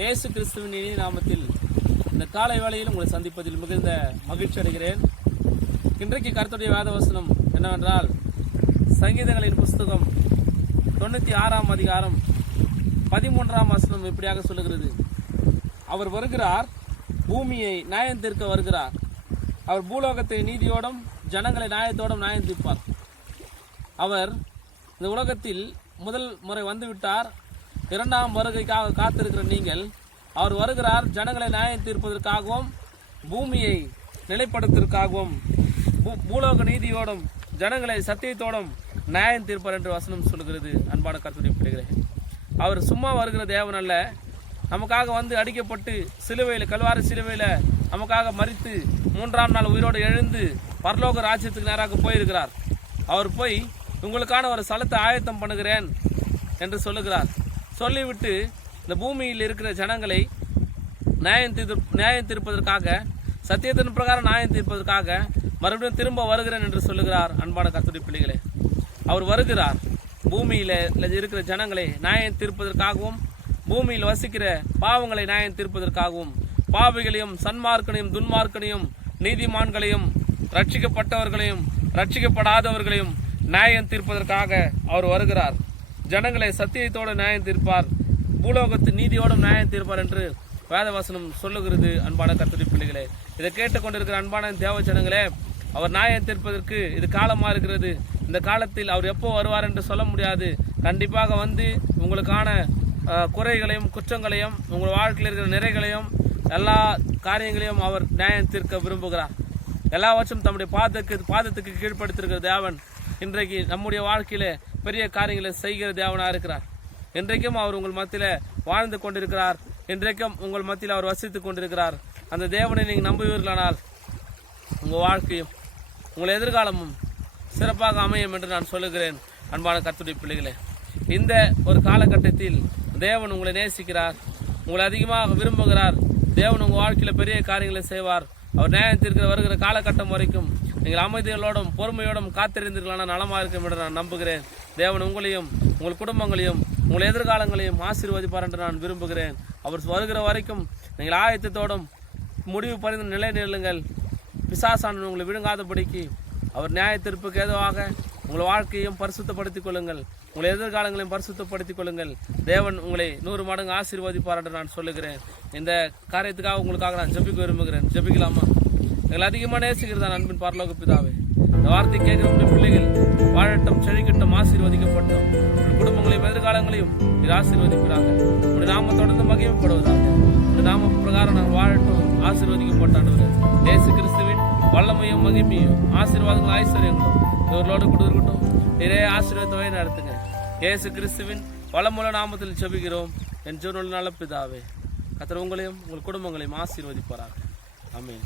இயேசு கிறிஸ்துவின் இனிய நாமத்தில் இந்த காலை வேளையில் உங்களை சந்திப்பதில் மிகுந்த மகிழ்ச்சி அடைகிறேன். இன்றைக்கு கர்த்தருடைய வேதவசனம் என்னவென்றால், சங்கீதங்களின் புஸ்தகம் 96ஆம் அதிகாரம் 13ஆம் வசனம் இப்படியாக சொல்லுகிறது. அவர் வருகிறார், பூமியை நியாயம் தீர்க்க வருகிறார். அவர் பூலோகத்தை நீதியோடும் ஜனங்களை நியாயத்தோடும் நியாயம் தீர்ப்பார். அவர் இந்த உலகத்தில் முதல் முறை வந்துவிட்டார். இரண்டாம் வருகைக்காக காத்திருக்கிற நீங்கள், அவர் வருகிறார் ஜனங்களை நியாயம் தீர்ப்பதற்காகவும் பூமியை நிலைப்படுத்துவதற்காகவும் பூலோக நீதியோடும் ஜனங்களை சத்தியத்தோடும் நியாயம் தீர்ப்பார் என்று வசனம் சொல்கிறது. அன்பான கர்த்தருடைய பிள்ளைகளே, அவர் சும்மா வருகிற தேவன் அல்ல. நமக்காக வந்து அடிக்கப்பட்டு சிலுவையில், கல்வாரி சிலுவையில் நமக்காக மரித்து 3ஆம் நாள் உயிரோடு எழுந்து பரலோக ராஜ்யத்துக்கு நேராக போயிருக்கிறார். அவர் போய் உங்களுக்கான ஒரு ஸ்தலத்தை ஆயத்தம் பண்ணுகிறேன் என்று சொல்லுகிறார். சொல்லிவிட்டு இந்த பூமியில் இருக்கிற ஜனங்களை நியாயம் தீர்ப்பதற்காக, சத்தியத்தின் பிரகாரம் நியாயம் தீர்ப்பதற்காக மறுபடியும் திரும்ப வருகிறேன் என்று சொல்லுகிறார். அன்பான கர்த்தருடைய பிள்ளைகளே, அவர் வருகிறார் பூமியில் இருக்கிற ஜனங்களை நியாயம் தீர்ப்பதற்காகவும் பூமியில் வசிக்கிற பாவங்களை நியாயம் தீர்ப்பதற்காகவும் பாவிகளையும் சன்மார்க்கனையும் துன்மார்க்கனையும் நீதிமான்களையும் ரட்சிக்கப்பட்டவர்களையும் ரட்சிக்கப்படாதவர்களையும் நியாயம் தீர்ப்பதற்காக அவர் வருகிறார். ஜனங்களை சத்தியத்தோடு நியாயம் தீர்ப்பார், பூலோகத்து நீதியோடும் நியாயம் தீர்ப்பார் என்று வேதவசனம் சொல்லுகிறது. அன்பான கர்த்தருடைய பிள்ளைகளே, இதை கேட்டுக்கொண்டிருக்கிற அன்பான தேவ ஜனங்களே, அவர் நியாயம் தீர்ப்பதற்கு இது காலமா இருக்கிறது. இந்த காலத்தில் அவர் எப்போ வருவார் என்று சொல்ல முடியாது. கண்டிப்பாக வந்து உங்களுக்கான குறைகளையும் குற்றங்களையும் உங்கள் வாழ்க்கையில் இருக்கிற நிறைகளையும் எல்லா காரியங்களையும் அவர் நியாயம் தீர்க்க விரும்புகிறார். எல்லாவற்றும் தம்முடைய பாதத்துக்கு கீழ்ப்படுத்திருக்கிற தேவன் இன்றைக்கு நம்முடைய வாழ்க்கையில பெரிய காரியங்களை செய்கிற தேவனா இருக்கிறார். இன்றைக்கும் அவர் உங்கள் மத்தியில வாழ்ந்து கொண்டிருக்கிறார். இன்றைக்கும் உங்கள் மத்தியில் அவர் வசித்துக் கொண்டிருக்கிறார். அந்த தேவனை நீங்கள் நம்புவீர்களானால் உங்கள் வாழ்க்கையும் உங்கள் எதிர்காலமும் சிறப்பாக அமையும் என்று நான் சொல்லுகிறேன். அன்பான கர்த்தருடைய பிள்ளைகளே, இந்த ஒரு காலகட்டத்தில் தேவன் உங்களை நேசிக்கிறார், உங்களை அதிகமாக விரும்புகிறார். தேவன் உங்கள் வாழ்க்கையில பெரிய காரியங்களை செய்வார். அவர் நியாயத்திற்கு வருகிற காலகட்டம் வரைக்கும் நீங்கள் அமைதிகளோடும் பொறுமையோடும் காத்திருந்தீர்களான நலமாக இருக்கும் என்று நான் நம்புகிறேன். தேவன் உங்களையும் உங்கள் குடும்பங்களையும் உங்கள் எதிர்காலங்களையும் ஆசீர்வதிப்பார் என்று நான் விரும்புகிறேன். அவர் வருகிற வரைக்கும் நீங்கள் ஆயத்தத்தோடும் முடிவு பறிந்து நிலை நில்லுங்கள். பிசாசான உங்களை விழுங்காதபடிக்கு அவர் நியாய தீர்ப்புக்கு ஏதுவாக உங்கள் வாழ்க்கையும் பரிசுத்தப்படுத்திக் கொள்ளுங்கள், உங்கள் எதிர்காலங்களையும் பரிசுத்தப்படுத்திக் கொள்ளுங்கள். தேவன் உங்களை 100 மடங்கு ஆசீர்வதிப்பார் என்று நான் சொல்லுகிறேன். இந்த காரியத்துக்காக உங்களுக்காக நான் ஜெபிக்க விரும்புகிறேன். ஜெபிக்கலாமா? எங்களை அதிகமாக நேசிக்கிறதா அன்பின் பரலோக பிதாவே, இந்த வார்த்தை கேட்கிற பிள்ளைகள் வாழட்டும், செழிக்கட்டும், ஆசீர்வதிக்கப்பட்டோம். உங்கள் குடும்பங்களையும் எதிர்காலங்களையும் இது ஆசீர்வதிக்கிறாங்க. உடைய நாம தொடர்ந்து மகிமைப்படுவதாக. உடைய நாம பிரகாரம் நாங்கள் வாழட்டும், ஆசீர்வதிக்கப்பட்டாண்டு இயேசு கிறிஸ்துவின் வல்லமையும் மகிமையும் ஆசீர்வாதங்களும் ஐஸ்வர்யங்களும் இவர்களோடு கூட இருக்கட்டும். நிறைய ஆசீர்வாதத்தை நடத்துங்க. இயேசு கிறிஸ்துவின் வல்லமுள்ள நாமத்தில் ஜெபிக்கிறோம் என் ஜீவனுள்ள நல்ல பிதாவே. கர்த்தர் உங்களையும் உங்கள் குடும்பங்களையும் ஆசீர்வதிப்பாராக. ஆமென்.